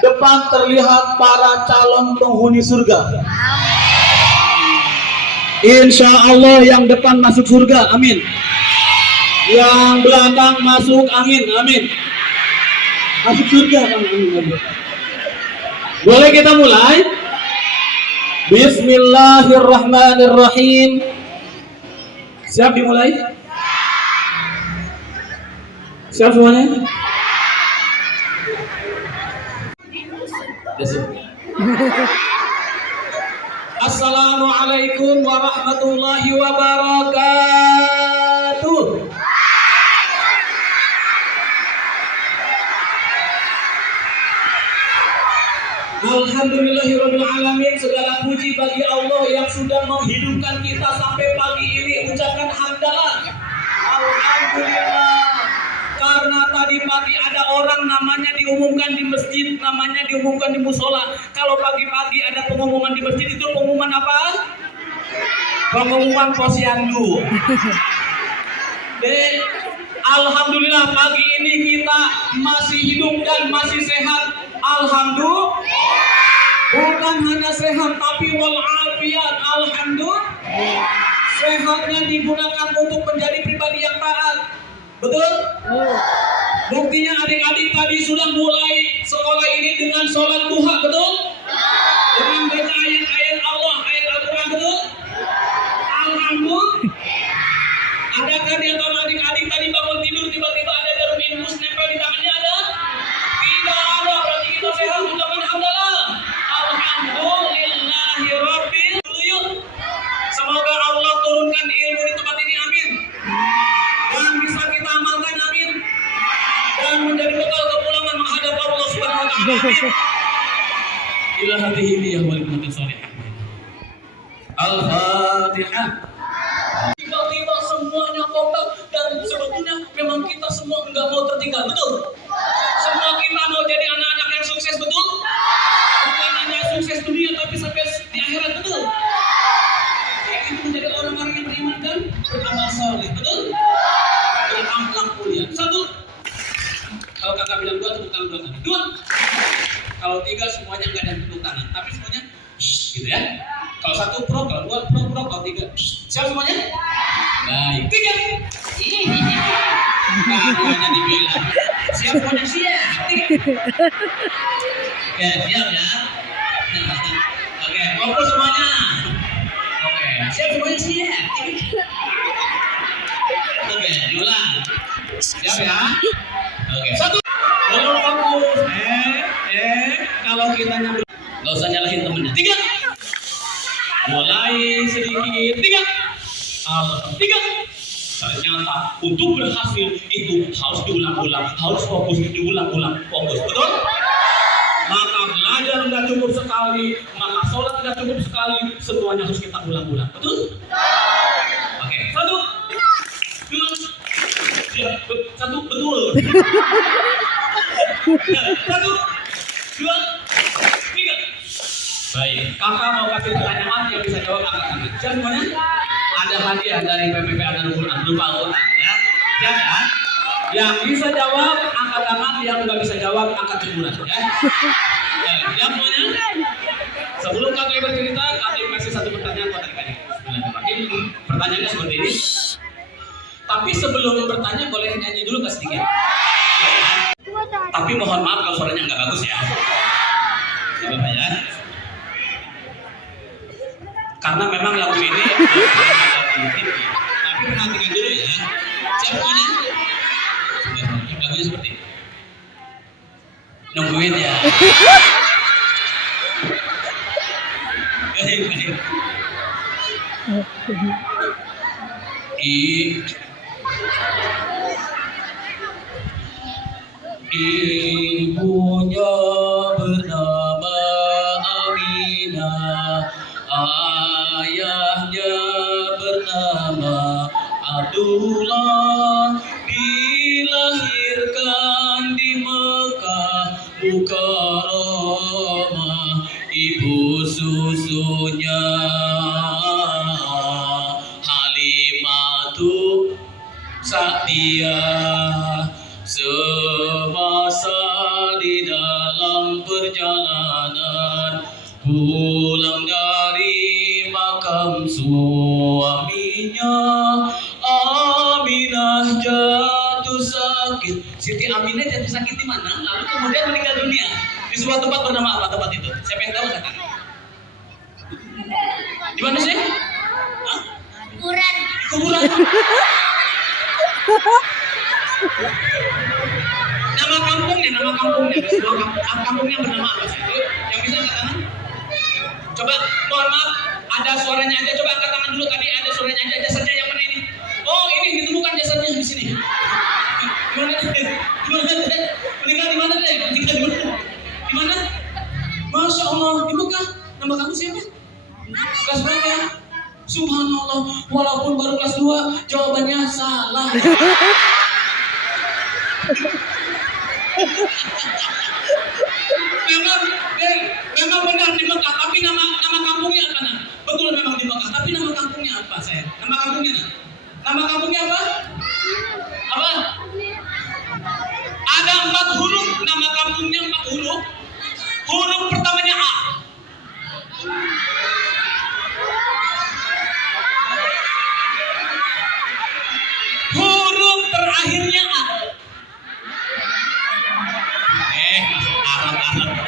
Depan terlihat para calon penghuni surga. Insya Allah yang depan masuk surga, amin. Yang belakang masuk angin, amin. Masuk surga, amin. Boleh kita mulai? Bismillahirrahmanirrahim. Siap dimulai? Siap semuanya? Assalamualaikum warahmatullahi wabarakatuh. Alhamdulillahirabbil alamin. Segala puji bagi Allah yang sudah menghidupkan kita sampai pagi ini. Ucapkan hamdalah. Alhamdulillah. Karena tadi pagi ada orang namanya diumumkan di masjid, namanya diumumkan di musola. Kalau pagi-pagi ada pengumuman di masjid, itu pengumuman apa? Pengumuman posyandu. Alhamdulillah pagi ini kita masih hidup dan masih sehat. Alhamdulillah. Bukan hanya sehat tapi walafiat. Alhamdulillah. Sehatnya digunakan untuk menjadi pribadi yang taat. Betul? Buktinya adik-adik tadi sudah mulai sekolah ini dengan sholat duha, betul? Dengan baca ayat-ayat Allah, ayat Al-Quran, betul? Alhamdulillah. Adakah di antara adik-adik tadi bangun tidur tiba-tiba ada jarum infus nempel di tangannya, ada? Tidak ada, berarti kita sehat. Ucapkan hamdalah. Alhamdulillahirabbil alamin. Semoga Allah turunkan ilmu di tempat ini, amin. Dan bisa kita amalkan, amin. Dan menjadi bekal kepulangan menghadap Allah Subhanahu wa taala. Ila hadhihi niyah wal mutin salihah. Al-Fatihah. Tiba-tiba semuanya kompak dan sebetulnya memang kita semua enggak mau tertinggal, betul? Semua kita mau jadi anak-anak yang sukses, betul? Bukan hanya sukses dunia tapi sampai di akhirat, betul? Itu menjadi orang-orang yang beriman dan beramal saleh, betul? Berakhlak mulia. Satu. Kalau kakak bilang dua, tepuk tangan dua kali. Dua. Kalau tiga semuanya nggak ada tepuk tangan, tapi semuanya gitu ya. Kalau satu pro, kalau dua pro, kalau tiga siap semuanya. Baik. Tiga. Hanya dibilang siap semuanya, siap. Tiga. Oke, siap ya. Oke, ngobrol semuanya. Oke, siap semuanya, siap. Oke, diulang. Siap ya. Oke, satu. Belum fokus. Kalau kita nyambung, nggak usah nyalahin temennya. Tiga. Mulai sedikit. Tiga. Tiga. Ternyata untuk berhasil itu harus diulang-ulang, harus fokus, diulang-ulang, fokus, betul? Maka belajar nggak cukup sekali, maka sholat nggak cukup sekali, semuanya harus kita ulang-ulang, betul? Oke, satu, dua, satu, betul. Satu, dua, tiga. Baik, kakak mau kasih pertanyaan yang bisa jawab angkat tangan. Siap semuanya? Ada hadiah dari PPP Adarul Quran berupa Al-Quran ya. Siap ya? Yang bisa jawab angkat tangan, yang nggak bisa jawab angkat jemuran ya. Siap semuanya? Sebelum kakak bercerita, kakak kasih satu pertanyaan buat adik-adik. Pertanyaannya seperti ini. Tapi sebelum bertanya boleh nyanyi dulu nggak sedikit? Tapi mohon maaf kalau suaranya nggak bagus ya. Coba ya. Karena memang lagu ini tapi perhatikan dulu ya. Siap semuanya? Lagunya seperti ini. Nungguin ya. Baik. Ibunya bernama Aminah, ayahnya bernama Abdullah, dilahirkan di Mekah Mukarramah, ibu susunya Halimatu Sa'diyah. Semasa di dalam dalam perjalanan pulang dari makam suaminya. Aminah jatuh sakit. Siti Aminah jatuh sakit di mana? Lalu kemudian meninggal dunia di sebuah tempat bernama apa tempat itu? Siapa yang tahu katakan? Di mana sih? Hah? Kuburan. Kuburan. Nama kampungnya, kampungnya bernama apa sih? Yang bisa angkat tangan? Coba, mohon maaf, ada suaranya aja. Coba angkat tangan dulu, tadi ada suaranya aja. Jasanya yang mana ini? Oh, ini ditemukan jasanya di sini. Gimana? Meninggal di mana deh? Meninggal di mana? Di mana? Masya Allah, di Mekah. Nama kamu siapa? Kelas berapa? Subhanallah, walaupun baru kelas 2, jawabannya salah. memang benar di Mekah, tapi nama kampungnya apa nak? Betul memang di Mekah, tapi nama kampungnya apa saya? Nama kampungnya nak? Nama kampungnya apa? Apa? Ada 4 huruf nama kampungnya, 4 huruf. Huruf pertamanya A. Huruf terakhirnya A.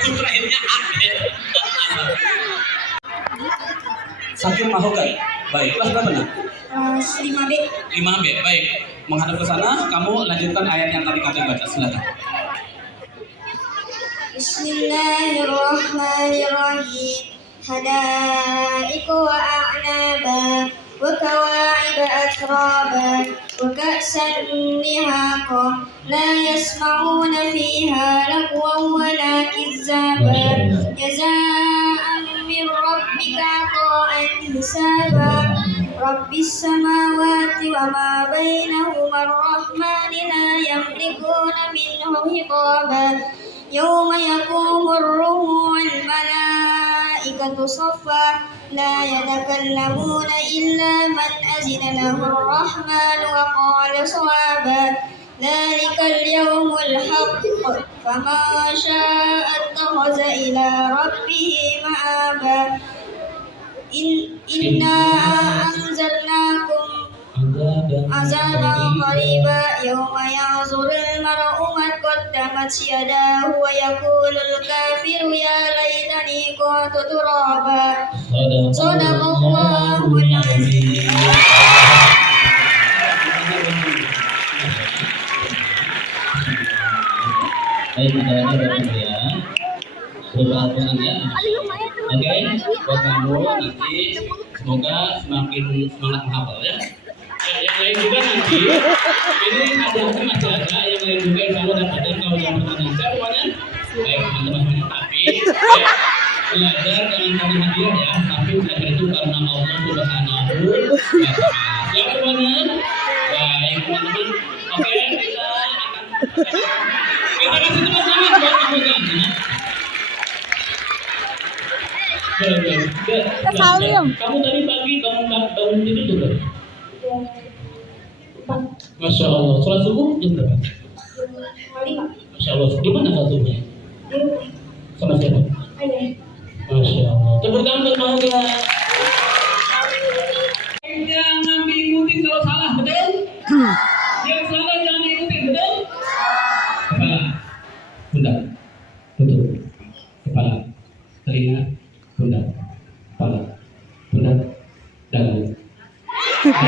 Huruf terakhirnya A. Sakit mahogan. Baik, kelas berapa nak? 5B. 5B, baik. Menghadap ke sana, kamu lanjutkan ayat yang tadi kami baca. Silakan. Bismillahirrahmanirrahim. Hadaiq wa a'naba wa kawa'ib atraba wa ka'san mihaqa la yasma'una fiha lagwan wa la kizzaba jazaa'an min rabbika 'ata'an hisaba rabbis samawati wa ma bainahuma ar-rahmani la yamlikuna minhu hitaba yawma yaqumur ruhu wal malaikatu saffa la yatakallamuna illa man azina lahu ar-rahmanu wa qala sawaba dhalikal yawmul haqq faman sha'a ittakhadha ila rabbihi ma'aba inna anzalnakum azaban qariba yawma yanzurul mar'u ma qaddamat yadahu wa yaqulul kafiru ya laitani kuntu turaba. Shadaqallahul azim. Baik, ada ya. Berdoa ya. Oke, buat kamu nanti semoga semakin semangat menghafal ya. Yang lain juga nanti ini ada yang lain juga yang kamu dapatkan kalau yang pertanyaan saya semuanya baik teman-teman tapi belajar jangan cari hadiah ya, tapi belajar itu karena Allah Subhanahu wa Ta'ala. Ya semuanya baik teman-teman. Oke, kita kasih tepuk tangan buat kamu kan. Kamu tadi pagi bangun tidur tuh berapa? Masya Allah, sholat subuh jam berapa? Masya Allah, gimana sholat subuhnya? Sama siapa? Masya Allah, tepuk tangan buat Mahga. Jangan diikuti kalau salah, betul? Yang salah jangan diikuti, betul? Kepala, pundak, tutup, kepala, telinga, pundak, kepala, pundak, dagu. Kalau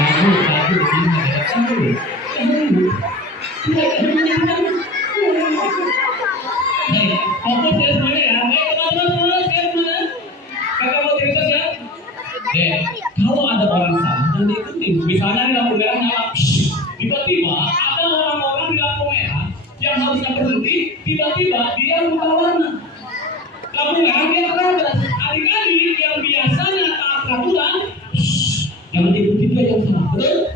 ada orang salah dan diikuti, misalnya di lampu merah nyala, tiba-tiba ada orang-orang di lampu merah yang harusnya berhenti, tiba-tiba dia berubah warna. Lampu merah dia terabas. Adik-adik yang biasanya taat peraturan, jangan diikuti dia yang salah, betul?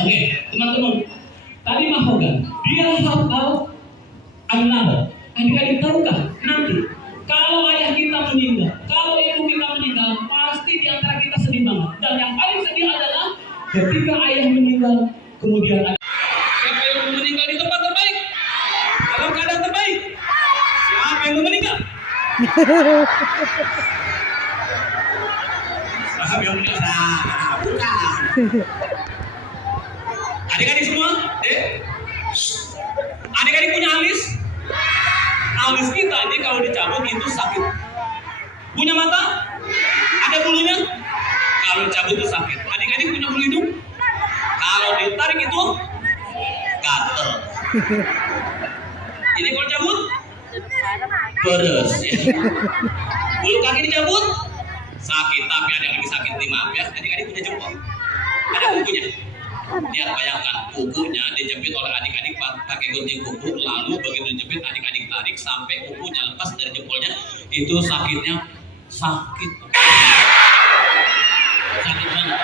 Oke, teman-teman. Tadi Mahhogan, dia hafal An-Naba. Adik-adik tahukah nanti kalau ayah kita meninggal, kalau ibu kita meninggal, pasti di antara kita sedih banget. Dan yang paling sedih adalah ketika ayah meninggal, kemudian siapa yang meninggal di tempat terbaik, dalam keadaan terbaik? Siapa yang Paham yang benar? Nah, bukan. Adik-adik semua, adik-adik punya alis? Alis kita ini kalau dicabut itu sakit. Punya mata? Ada bulunya? Kalau dicabut itu sakit. Adik-adik punya bulu hidung? Kalau ditarik itu gatel. Ini kalau cabut beres ya. Bulu kaki dicabut sakit, tapi ada yang lebih sakit nih, maaf ya. Adik-adik punya jempol? Ada kukunya? Dia bayangkan kukunya dijepit oleh adik-adik pakai gunting kuku, lalu begitu dijepit adik-adik tarik sampai kukunya lepas dari jempolnya, itu sakitnya sakit banget.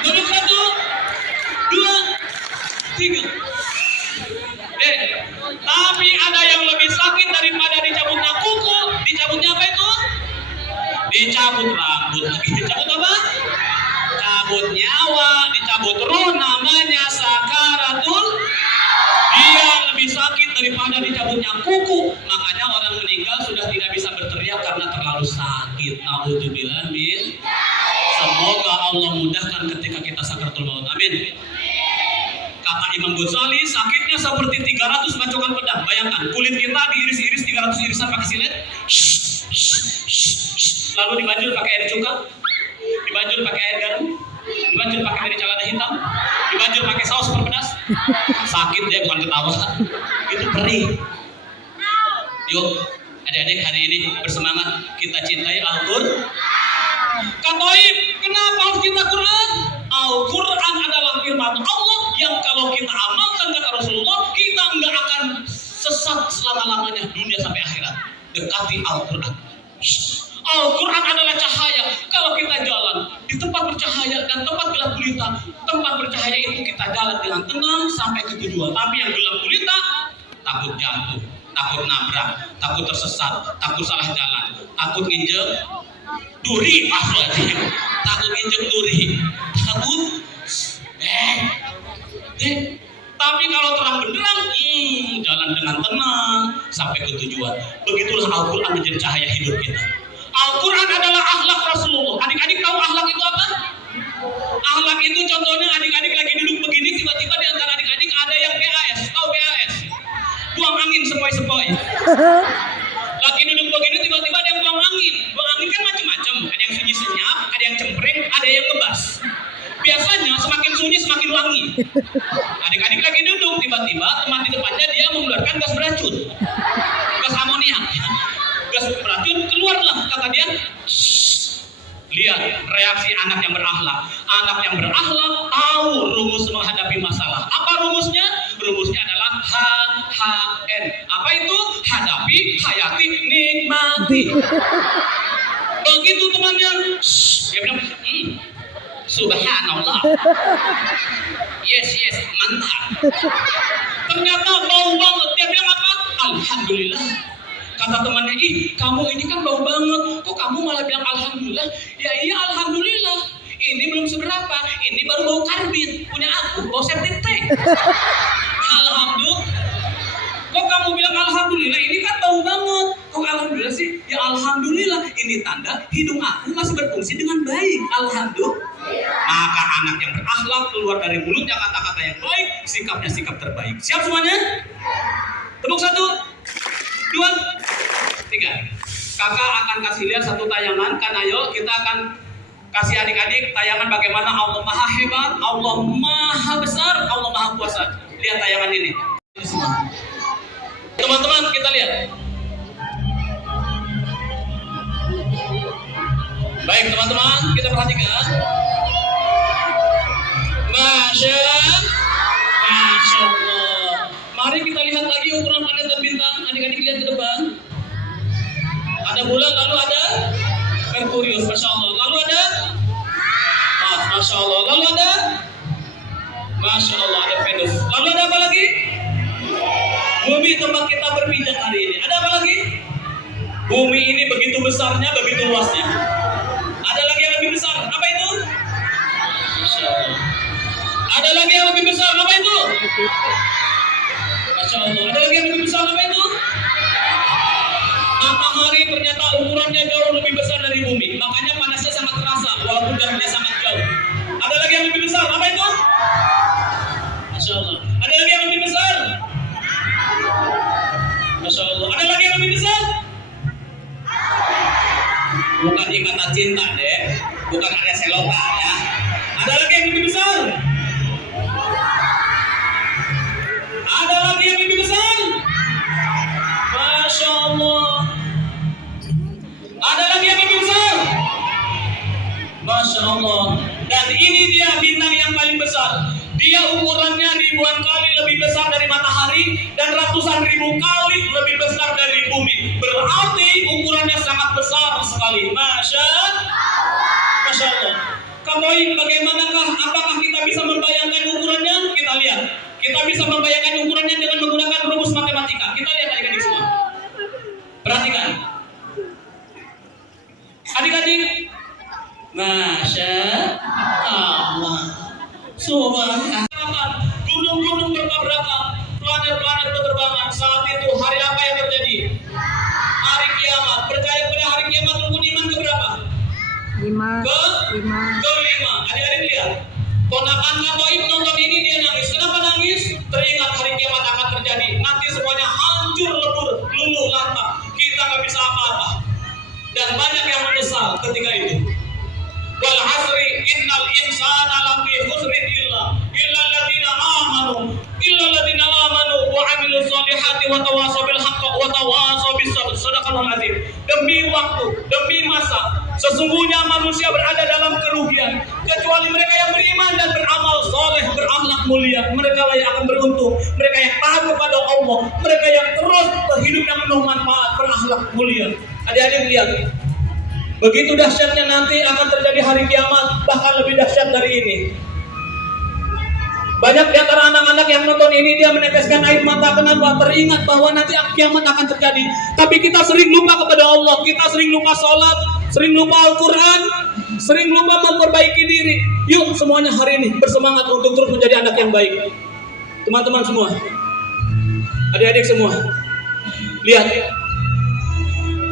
Duduk 1, 2, 3. Tapi ada yang lebih sakit daripada dicabutnya kuku. Dicabutnya apa itu? Dicabut rambut lagi. Dicabut apa? Cabut nyawa, dicabut ruh, namanya sakaratul. Dia lebih sakit daripada dicabutnya kuku. Makanya orang meninggal sudah tidak bisa berteriak karena terlalu sakit. Naudzubillah min. Semoga Allah mudahkan ketika kita sakaratul maut. Amin. Kata Imam Ghazali, sakitnya seperti 300 bacokan pedang. Bayangkan, kulit kita diiris-iris 300 irisan pakai silet. Lalu dibajur pakai air cuka, dibajur pakai air garam, dibajur pakai merica lada hitam, dibajur pakai saus berpedas. Sakit dia, bukan ketawa. Itu perih. Yuk, adik-adik hari ini bersemangat, kita cintai Al-Qur'an. Katoib, kenapa harus cinta Quran? Al-Quran adalah firman Allah yang kalau kita amalkan kata Rasulullah, kita enggak akan sesat selama-lamanya dunia sampai akhirat. Dekati Al-Quran. Al-Quran adalah cahaya. Kalau kita jalan di tempat bercahaya dan tempat gelap gulita, tempat bercahaya itu kita jalan dengan tenang sampai ke tujuan. Tapi yang gelap gulita, takut jatuh, takut nabrak, takut tersesat, takut salah jalan, takut nginjek duri, takut nginjek duri, takut tapi kalau terang benderang, jalan dengan tenang sampai ke tujuan. Begitulah Al-Quran menjadi cahaya hidup kita. Al-Quran adalah akhlak Rasulullah. Adik-adik tahu akhlak itu apa? Akhlak itu contohnya adik-adik lagi duduk begini, tiba-tiba di antara adik-adik ada yang PAS. Tahu PAS? Buang angin sepoi-sepoi. Lagi duduk begini, tiba-tiba ada yang buang angin. Buang angin kan macam-macam. Ada yang sunyi senyap, ada yang cempreng, ada yang ngebas. Biasanya semakin sunyi semakin wangi. Adik-adik lagi duduk, tiba-tiba teman di depannya dia mengeluarkan gas beracun, gas amoniak. Gas beracun keluarlah, kata dia. Lihat reaksi anak yang berakhlak. Anak yang berakhlak tahu rumus menghadapi masalah. Apa rumusnya? Rumusnya adalah HHN. Apa itu? Hadapi, hayati, nikmati. Begitu temannya, dia bilang, subhanallah. Yes, mantap. Ternyata bau banget. Dia bilang apa? Alhamdulillah. Kata temannya, kamu ini kan bau banget. Kok kamu malah bilang alhamdulillah? Ya iya alhamdulillah. Ini belum seberapa. Ini baru bau karbit. Punya aku, bau septic tank. Alhamdulillah. Kok kamu bilang alhamdulillah? Ini kan bau banget. Kok alhamdulillah sih? Ya alhamdulillah. Ini tanda hidung aku masih berfungsi dengan baik. Alhamdulillah. Maka anak yang berakhlak keluar dari mulutnya kata-kata yang baik, sikapnya sikap terbaik. Siap semuanya? Tepuk 1, 2, 3. Kakak akan kasih lihat satu tayangan. Kan ayo kita akan kasih adik-adik tayangan bagaimana Allah Maha Hebat, Allah Maha Besar, Allah Maha Kuasa. Lihat tayangan ini. Teman-teman kita lihat. Baik teman-teman, kita perhatikan. Masya Allah. Mari kita lihat lagi ukuran planet dan bintang. Adik-adik lihat ke depan. Ada bulan, lalu ada Merkurius, Masya Allah. Lalu ada Mars, Masya Allah. Lalu ada Masya Allah, ada Venus. Lalu ada apa lagi? Bumi tempat kita berpijak hari ini. Ada apa lagi? Bumi ini begitu besarnya, begitu luasnya. Ada lagi yang lebih besar. Apa itu? Masya Allah. Ada lagi yang lebih besar. Apa itu? Masya Allah. Ada lagi yang lebih besar apa itu? Matahari ternyata ukurannya jauh lebih besar dari bumi. Makanya panasnya sangat terasa walaupun jaraknya sangat jauh. Ada lagi yang lebih besar apa itu? Masya Allah. Ada lagi yang lebih besar? Masya Allah. Ada lagi yang lebih besar? Bukan ikatan cinta deh, bukan ada seloka ya. Ada lagi yang lebih besar? Ada lagi yang lebih besar? Masya Allah. Ada lagi yang lebih besar? Masya Allah. Dan ini dia bintang yang paling besar. Dia ukurannya ribuan kali lebih besar dari matahari dan ratusan ribu kali lebih besar dari bumi. Berarti ukurannya sangat besar sekali. Masya Allah. Kamoin, bagaimanakah? Apakah kita bisa membayangkan ukurannya? Kita lihat. Kita bisa membayangkan ukurannya dengan menggunakan rumus matematika. Kita lihat adik-adik semua. Perhatikan. Adik-adik. Masya Allah. Subhanallah. Gunung-gunung bertabrakan, planet-planet berterbangan. Saat itu hari apa yang terjadi? Hari kiamat. Percaya pada hari kiamat rukun iman keberapa? 5. Kelima. Adik-adik lihat. Ponakan Toib nonton ini dia nangis. Kenapa nangis? Teringat hari kiamat akan terjadi. Nanti semuanya hancur lebur, luluh lantak. Kita nggak bisa apa-apa. Dan banyak yang menyesal ketika itu. Wal hasri innal insana lafi khusrin illa alladziina amanu wa 'amilus shalihati wa tawassaw bil haqqi wa tawassaw bis sabr. Sadaqallahul azim. Demi waktu, demi masa, sesungguhnya manusia berada dalam kerugian kecuali mereka yang beriman dan beramal soleh, berakhlak mulia. Mereka lah yang akan beruntung. Mereka yang taat kepada Allah, mereka yang terus hidup yang penuh manfaat, berakhlak mulia. Adik-adik lihat. Begitu dahsyatnya nanti akan terjadi hari kiamat, bahkan lebih dahsyat dari ini. Banyak di antara anak-anak yang nonton ini dia meneteskan air mata. Kenapa? Teringat bahwa nanti kiamat akan terjadi. Tapi kita sering lupa kepada Allah. Kita sering lupa sholat, sering lupa Al-Quran, sering lupa memperbaiki diri. Yuk semuanya hari ini bersemangat untuk terus menjadi anak yang baik. Teman-teman semua, adik-adik semua, lihat.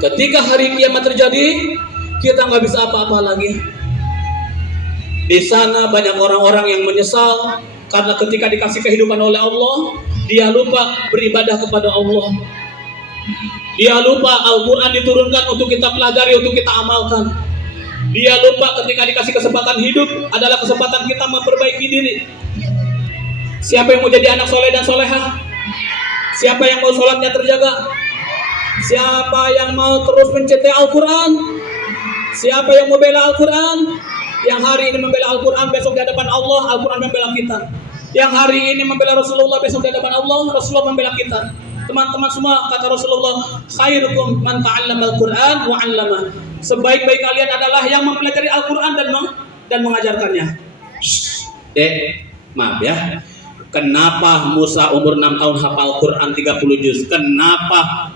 Ketika hari kiamat terjadi, kita nggak bisa apa-apa lagi. Di sana banyak orang-orang yang menyesal karena ketika dikasih kehidupan oleh Allah, dia lupa beribadah kepada Allah. Dia lupa Al-Quran diturunkan untuk kita pelajari, untuk kita amalkan. Dia lupa ketika dikasih kesempatan hidup adalah kesempatan kita memperbaiki diri. Siapa yang mau jadi anak soleh dan solehah? Siapa yang mau sholatnya terjaga? Siapa yang mau terus mencintai Al-Quran? Siapa yang mau bela Al-Quran? Yang hari ini membela Al-Quran, besok di hadapan Allah, Al-Quran membela kita. Yang hari ini membela Rasulullah, besok di hadapan Allah, Rasulullah membela kita. Teman-teman semua, kata Rasulullah, khairukum man ta'allama Al-Quran wa 'allama. Sebaik-baik kalian adalah yang mempelajari Al-Quran dan mengajarkannya. Dek, maaf ya. Kenapa Musa umur 6 tahun hafal Quran 30 juz? Kenapa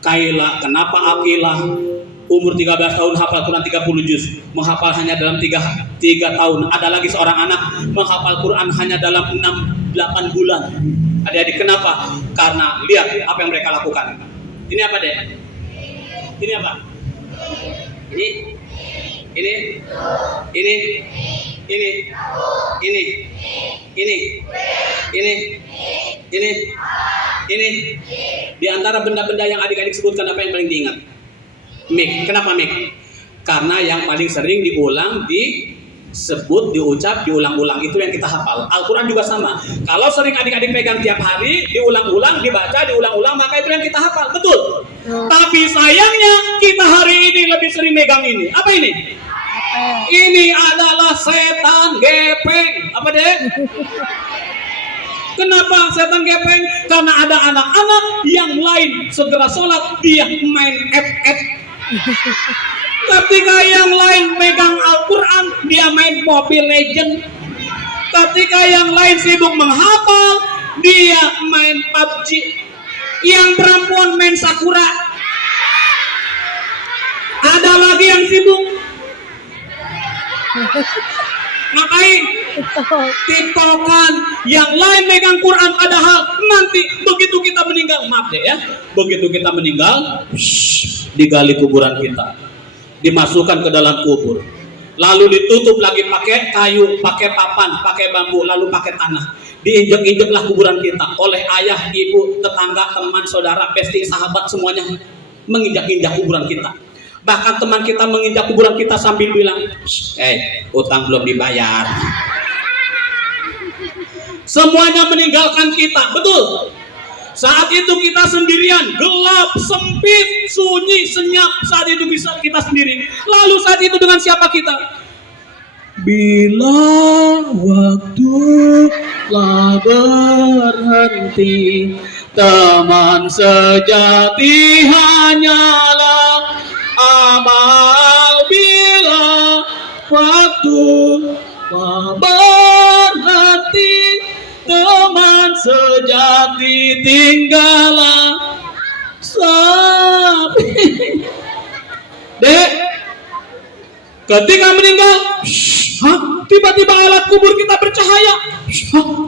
Kaila, kenapa Aqilah umur 13 tahun hafal Quran 30 juz, menghafal hanya dalam 3 tahun. Ada lagi seorang anak menghafal Quran hanya dalam 6-8 bulan. Adik-adik, kenapa? Karena lihat apa yang mereka lakukan. Ini apa, Dek? Ini apa? Ini. Di antara benda-benda yang adik-adik sebutkan, apa yang paling diingat? Mik. Kenapa mik? Karena yang paling sering diulang, disebut, diucap, diulang-ulang, itu yang kita hafal. Al-Quran juga sama. Kalau sering adik-adik pegang tiap hari, diulang-ulang, dibaca, diulang-ulang, maka itu yang kita hafal. Betul? Tapi sayangnya kita hari ini lebih sering megang ini. Apa ini? Ini adalah setan gepeng. Apa, Dek? Kenapa setan gepeng? Karena ada anak-anak yang lain segera sholat, dia main FF. Ketika yang lain pegang Al-Quran, dia main Mobile Legend. Ketika yang lain sibuk menghafal, dia main PUBG. Yang perempuan main Sakura. Ada lagi yang sibuk ngapain? TikTokan. Yang lain megang Quran, padahal nanti nanti begitu kita meninggal, maaf deh ya, begitu kita meninggal, digali kuburan kita, dimasukkan ke dalam kubur, lalu ditutup lagi pakai kayu, pakai papan, pakai bambu, lalu pakai tanah. Diinjek-injeklah kuburan kita oleh ayah, ibu, tetangga, teman, saudara, pesti, sahabat, semuanya menginjak-injak kuburan kita. Bahkan teman kita menginjak kuburan kita sambil bilang, utang belum dibayar. Semuanya meninggalkan kita, betul. Saat itu kita sendirian, gelap, sempit, sunyi, senyap. Saat itu bisa kita sendiri. Lalu saat itu dengan siapa kita? Bila waktu telah berhenti, teman sejati hanyalah amal. Bila waktu telah berhenti, teman sejati tinggallah sepi. Dek, ketika meninggal, tiba-tiba alat kubur kita bercahaya.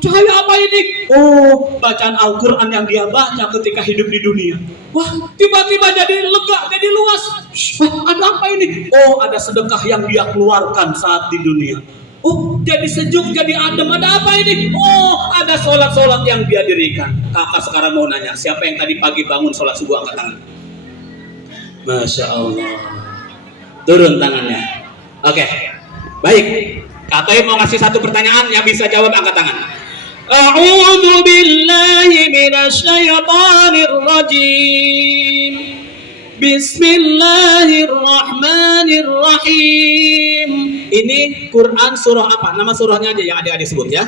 Cahaya apa ini? Oh, bacaan Al-Quran yang dia baca ketika hidup di dunia. Wah, tiba-tiba jadi lega, jadi luas. Ada apa ini? Oh, ada sedekah yang dia keluarkan saat di dunia. Oh, jadi sejuk, jadi adem. Ada apa ini? Oh, ada sholat-sholat yang dia dirikan. Kakak sekarang mau nanya, siapa yang tadi pagi bangun sholat subuh, angkat tangan. Masya Allah. Turun tangannya. Oke, baik. Kakak mau ngasih satu pertanyaan, yang bisa jawab angkat tangan. A'udzu billahi minasyaitonir rajim. Bismillahirrahmanirrahim. Ini Quran surah apa? Nama surahnya aja yang adik-adik sebut ya.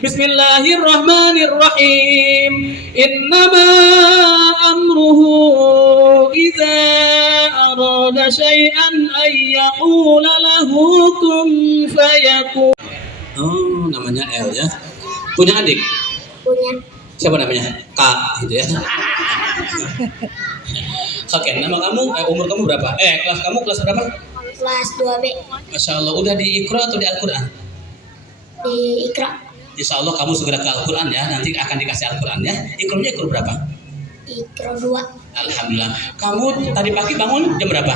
Bismillahirrahmanirrahim. Innama amruhu idza arada syai'an ay yaqula lahu kun fayakun. Oh, namanya El ya. Punya adik? Punya. Siapa namanya? Kak gitu ya. Oke, nama kamu, umur kamu berapa? Kelas kamu kelas berapa? Kelas 2B. Masya Allah, udah di Iqra atau di Al-Quran? Di Iqra. Insya Allah kamu segera ke Al-Quran ya, nanti akan dikasih Al-Quran ya. Iqra-nya Iqra berapa? Iqra 2. Alhamdulillah. Kamu tadi pagi bangun jam berapa?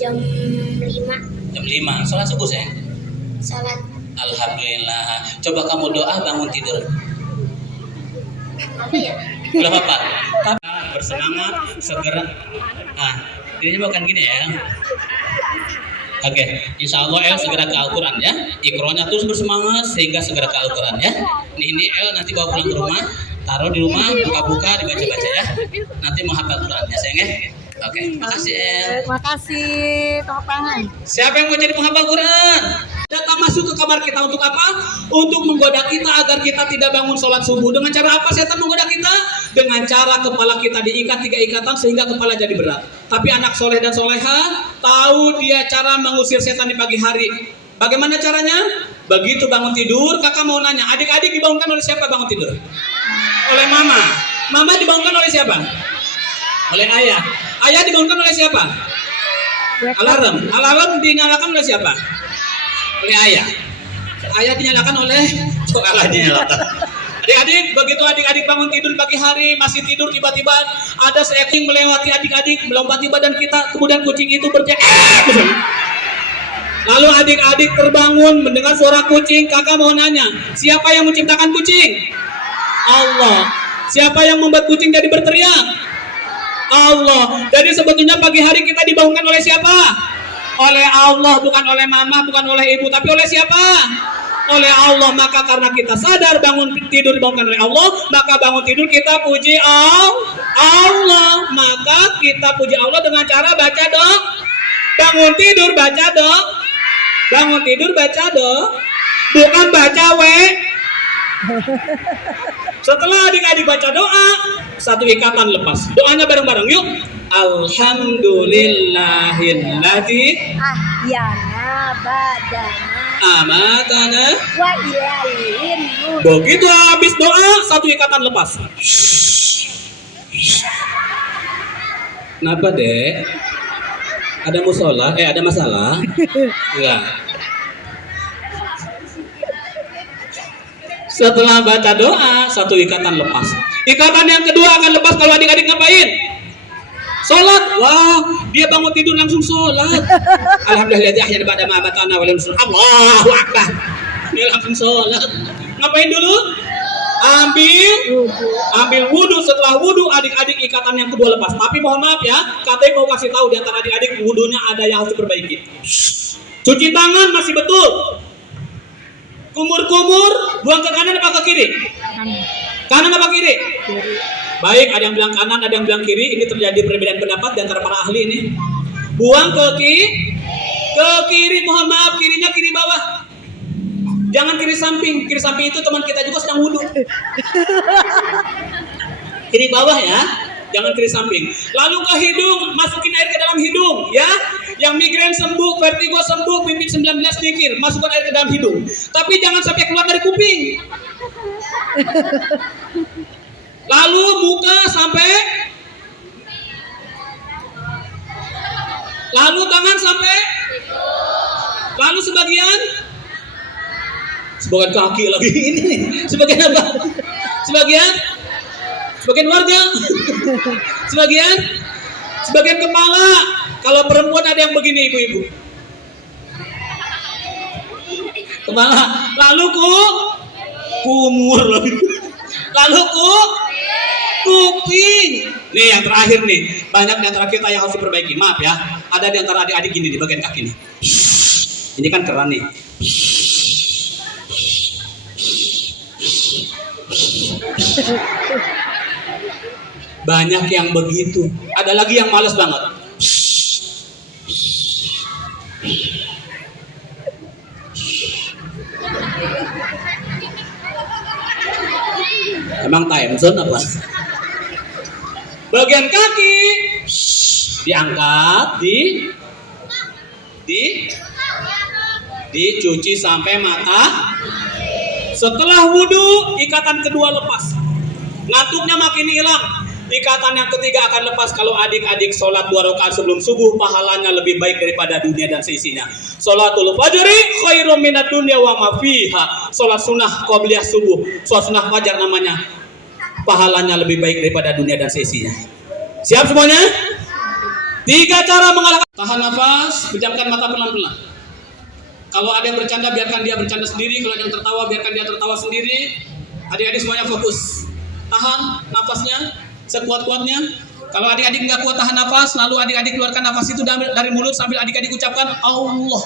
Jam 5. Jam 5. Sholat subuh sayang? Salat. Alhamdulillah. Coba kamu doa bangun tidur. Apa ya? Belum apa? Bersemangat, segera. Nah, ini bukan gini ya. Oke, insya Allah El segera ke Al-Quran ya. Iqra-nya terus bersemangat sehingga segera ke Al-Quran ya. Ini El nanti bawa pulang ke rumah, taruh di rumah, buka-buka, dibaca-baca ya. Nanti mau hafal Quran ya sayang ya. Oke, makasih El. Terima kasih, tepuk tangan. Siapa yang mau jadi penghafal Quran? Datang masuk ke kamar kita untuk apa? Untuk menggoda kita agar kita tidak bangun sholat subuh. Dengan cara apa setan menggoda kita? Dengan cara kepala kita diikat 3 ikatan sehingga kepala jadi berat. Tapi anak soleh dan soleha tahu dia cara mengusir setan di pagi hari. Bagaimana caranya? Begitu bangun tidur, kakak mau nanya, adik-adik dibangunkan oleh siapa bangun tidur? Oleh mama. Mama dibangunkan oleh siapa? Oleh ayah. Ayah dibangunkan oleh siapa? Alarm. Alarm dinyalakan oleh siapa? Oleh ayah. Ayah dinyalakan oleh ayah dinyalakan. Adik-adik, begitu adik-adik bangun tidur pagi hari, masih tidur, tiba-tiba ada seekor melewati adik-adik, melompati badan kita, kemudian kucing itu berteriak. Lalu adik-adik terbangun mendengar suara kucing. Kakak mau nanya, siapa yang menciptakan kucing? Allah. Siapa yang membuat kucing jadi berteriak? Allah. Jadi sebetulnya pagi hari kita dibangunkan oleh siapa? Oleh Allah, bukan oleh mama, bukan oleh ibu, tapi oleh siapa? Oleh Allah. Maka karena kita sadar bangun tidur dibangunkan oleh Allah, maka bangun tidur kita puji Allah. Maka kita puji Allah dengan cara baca doa. Bangun tidur baca doa. Bangun tidur baca doa, bukan baca Setelah adik-adik baca doa, 1 ikatan lepas. Doanya bareng-bareng yuk. Alhamdulillahilladzi ahyana badana amatana wa ilaihin nur. Begitu habis doa, 1 ikatan lepas. Kenapa dek? Ada musola? Ada masalah? Enggak. Setelah baca doa, satu ikatan lepas. Ikatan yang kedua akan lepas kalau adik-adik ngapain? Sholat. Wah, dia bangun tidur langsung sholat. Alhamdulillah akhirnya pada mabatana Allahu Akbar. Dia langsung sholat. Ngapain dulu? Ambil wudhu. Setelah wudhu, adik-adik ikatan yang kedua lepas. Tapi mohon maaf ya, katanya mau kasih tahu di antara adik-adik wudhunya ada yang harus diperbaiki. Cuci tangan masih betul. Kumur-kumur, buang ke kanan apa ke kiri? Kanan apa kiri? Baik, ada yang bilang kanan, ada yang bilang kiri. Ini terjadi perbedaan pendapat di antara para ahli ini. Buang ke kiri. Mohon maaf, kirinya kiri bawah. Jangan kiri samping. Kiri samping itu teman kita juga sedang wudhu. Kiri bawah ya, jangan kiri samping. Lalu ke hidung, masukin air ke dalam hidung ya. Yang migrain sembuh, vertigo sembuh, COVID-19 dikir, masukkan air ke dalam hidung. Tapi jangan sampai keluar dari kuping. Lalu muka sampai, lalu tangan sampai, lalu sebagian kaki lagi ini nih. Sebagian apa? Sebagian warga. Sebagian kepala. Kalau perempuan ada yang begini ibu-ibu. Kepala. Lalu kumur lagi. Lalu kuping. Nih yang terakhir nih, banyak di antara kita yang harus diperbaiki. Maaf ya, ada di antara adik-adik gini di bagian kaki nih. Ini kan keran nih. Banyak yang begitu. Ada lagi yang malas banget. Emang time zone apa? Bagian kaki diangkat, dicuci sampai mata. Setelah wudhu, ikatan kedua lepas. Ngantuknya makin hilang. Ikatan yang ketiga akan lepas kalau adik-adik sholat 2 rakaat sebelum subuh, pahalanya lebih baik daripada dunia dan seisinya. Sholatul fajri khairum minad dunya wa ma fiha. Sholat sunnah qabliyah subuh, sholat sunnah fajar namanya. Pahalanya lebih baik daripada dunia dan seisinya. Siap semuanya? 3 cara mengalahkan. Tahan nafas, pejamkan mata pelan-pelan. Kalau ada yang bercanda, biarkan dia bercanda sendiri. Kalau ada yang tertawa, biarkan dia tertawa sendiri. Adik-adik semuanya fokus. Tahan nafasnya sekuat-kuatnya. Kalau adik-adik nggak kuat tahan nafas, lalu adik-adik keluarkan nafas itu dari mulut sambil adik-adik ucapkan Allah.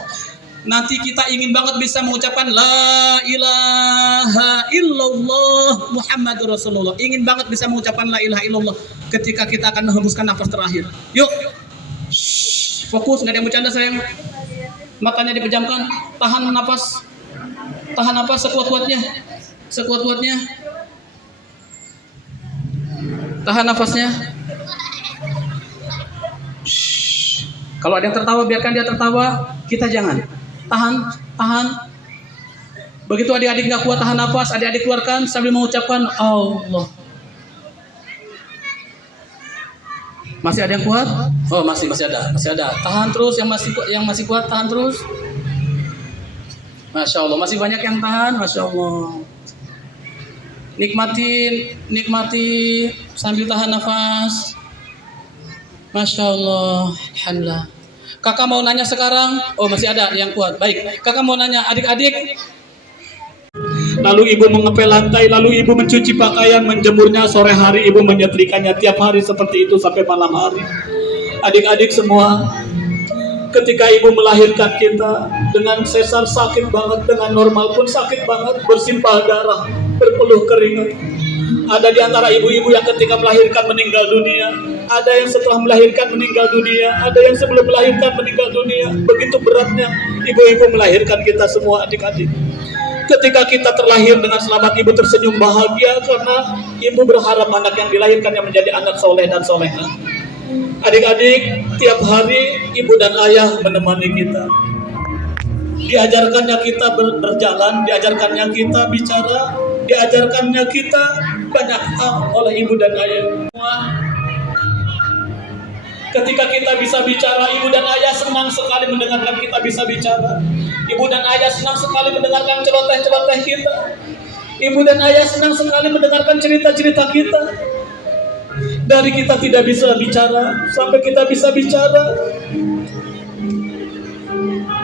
Nanti kita ingin banget bisa mengucapkan La ilaha illallah Muhammadur Rasulullah. Ingin banget bisa mengucapkan La ilaha illallah ketika kita akan menghembuskan nafas terakhir. Yuk, fokus, nggak ada yang bercanda sayang. Matanya dipejamkan, tahan nafas sekuat-kuatnya, tahan nafasnya. Kalau ada yang tertawa, biarkan dia tertawa, kita jangan. Tahan. Begitu adik-adik nggak kuat tahan nafas, adik-adik keluarkan sambil mengucapkan Allah. Masih ada yang kuat? Oh, masih ada. Tahan terus, yang masih kuat tahan terus. Masya Allah, masih banyak yang tahan, Masya Allah. Nikmati sambil tahan nafas. Masya Allah, alhamdulillah. Kakak mau nanya sekarang? Oh, masih ada yang kuat. Baik, kakak mau nanya, adik-adik. Lalu ibu mengepel lantai, lalu ibu mencuci pakaian, menjemurnya sore hari, ibu menyetrikanya tiap hari seperti itu sampai malam hari. Adik-adik semua, ketika ibu melahirkan kita dengan sesar sakit banget, dengan normal pun sakit banget, bersimpah darah, berpeluh keringat. Ada di antara ibu-ibu yang ketika melahirkan meninggal dunia, ada yang setelah melahirkan meninggal dunia, ada yang sebelum melahirkan meninggal dunia. Begitu beratnya ibu-ibu melahirkan kita semua adik-adik. Ketika kita terlahir dengan selamat, ibu tersenyum bahagia karena ibu berharap anak yang dilahirkannya menjadi anak soleh dan soleha. Adik-adik, tiap hari ibu dan ayah menemani kita. Diajarkannya kita berjalan, diajarkannya kita bicara, diajarkannya kita banyak hal oleh ibu dan ayah. Ketika kita bisa bicara, ibu dan ayah senang sekali mendengarkan kita bisa bicara. Ibu dan ayah senang sekali mendengarkan celoteh-celoteh kita. Ibu dan ayah senang sekali mendengarkan cerita-cerita kita. Dari kita tidak bisa bicara sampai kita bisa bicara.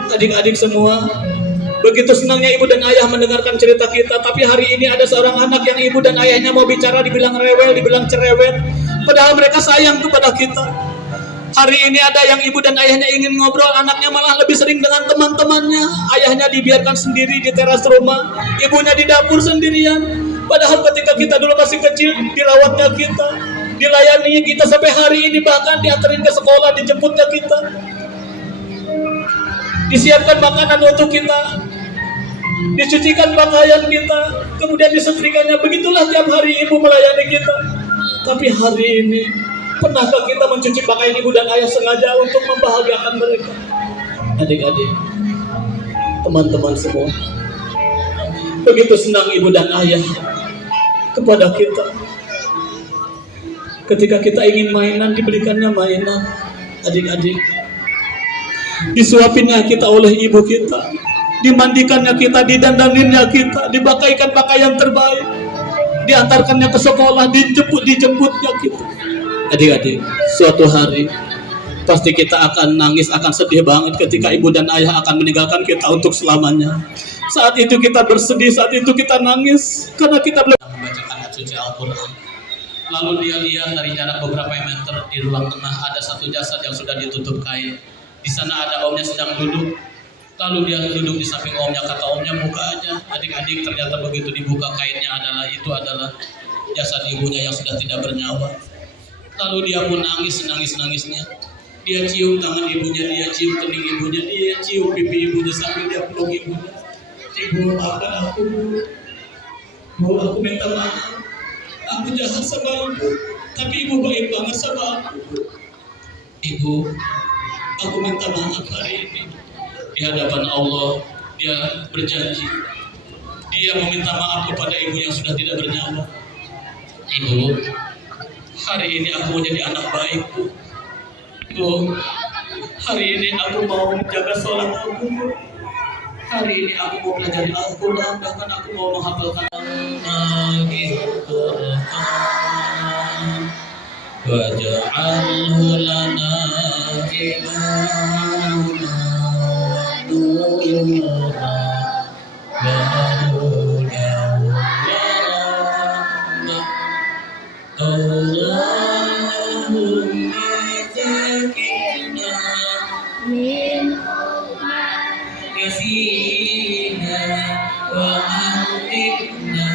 Adik-adik semua, begitu senangnya ibu dan ayah mendengarkan cerita kita. Tapi hari ini ada seorang anak yang ibu dan ayahnya mau bicara, dibilang rewel, dibilang cerewet. Padahal mereka sayang kepada kita. Hari ini ada yang ibu dan ayahnya ingin ngobrol, anaknya malah lebih sering dengan teman-temannya. Ayahnya dibiarkan sendiri di teras rumah, ibunya di dapur sendirian. Padahal ketika kita dulu masih kecil, dirawatnya kita, dilayani kita sampai hari ini, bahkan diantarin ke sekolah, dijemputnya kita, disiapkan makanan untuk kita, dicucikan pakaian kita, kemudian disetrikanya. Begitulah tiap hari ibu melayani kita. Tapi hari ini, pernahkah kita mencuci pakaian ibu dan ayah sengaja untuk membahagiakan mereka? Adik-adik, teman-teman semua, begitu senang ibu dan ayah kepada kita. Ketika kita ingin mainan, diberikannya mainan. Adik-adik, disuapinnya kita oleh ibu kita, dimandikannya kita, didandaninnya kita, dipakaikan pakaian terbaik, diantarkannya ke sekolah, dijemputnya kita. Adik-adik, suatu hari pasti kita akan nangis, akan sedih banget ketika ibu dan ayah akan meninggalkan kita untuk selamanya. Saat itu kita bersedih, saat itu kita nangis karena kita belum membacakan ayat suci Al-Quran. Lalu dia lihat dari jarak beberapa meter di ruang tengah ada satu jasad yang sudah ditutup kain. Di sana ada omnya sedang duduk. Lalu dia duduk di samping omnya, kata omnya, buka aja. Adik-adik, ternyata begitu dibuka kainnya adalah jasad ibunya yang sudah tidak bernyawa. Lalu dia pun nangis-nangisnya. Dia cium tangan ibunya, dia cium kening ibunya, dia cium pipi ibunya sambil dia peluk ibunya. Ibu, maafkan aku. Bu, aku minta maaf. Aku jahat sama ibu, tapi ibu baik banget sama aku. Ibu, aku minta maaf hari ini. Di hadapan Allah, dia berjanji. Dia meminta maaf kepada ibu yang sudah tidak bernyawa. Ibu, hari ini aku mau jadi anak baik, Bu. Bu, hari ini aku mau menjaga sholat aku. Hari ini aku mau belajar Al-Quran, bahkan aku mau menghafalkan Al-Quran. Waj'alhu lana imama wa nura wa hudan wa rahmah. Allahumma zakina kasina wa ahdikna.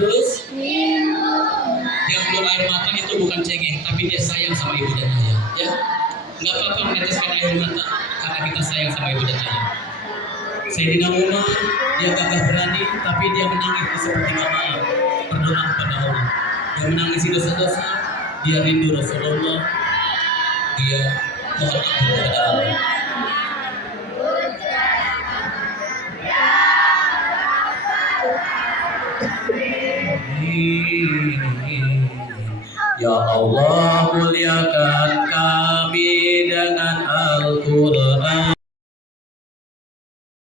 Terus yang belum air mata itu bukan cengeng, tapi dia sayang sama ibu dan ayah, ya. Nggak apa-apa meneteskan air mata karena kita sayang sama ibu dan ayah. Sayyidina Umar, dia gagah berani, tapi dia menangis di sepertiga malam berdoa kepada Allah. Dia menangisi dosa-dosa, dia rindu Rasulullah, dia mohon ampun kepada Allah. Ya Allah, muliakan kami dengan Al-Quran.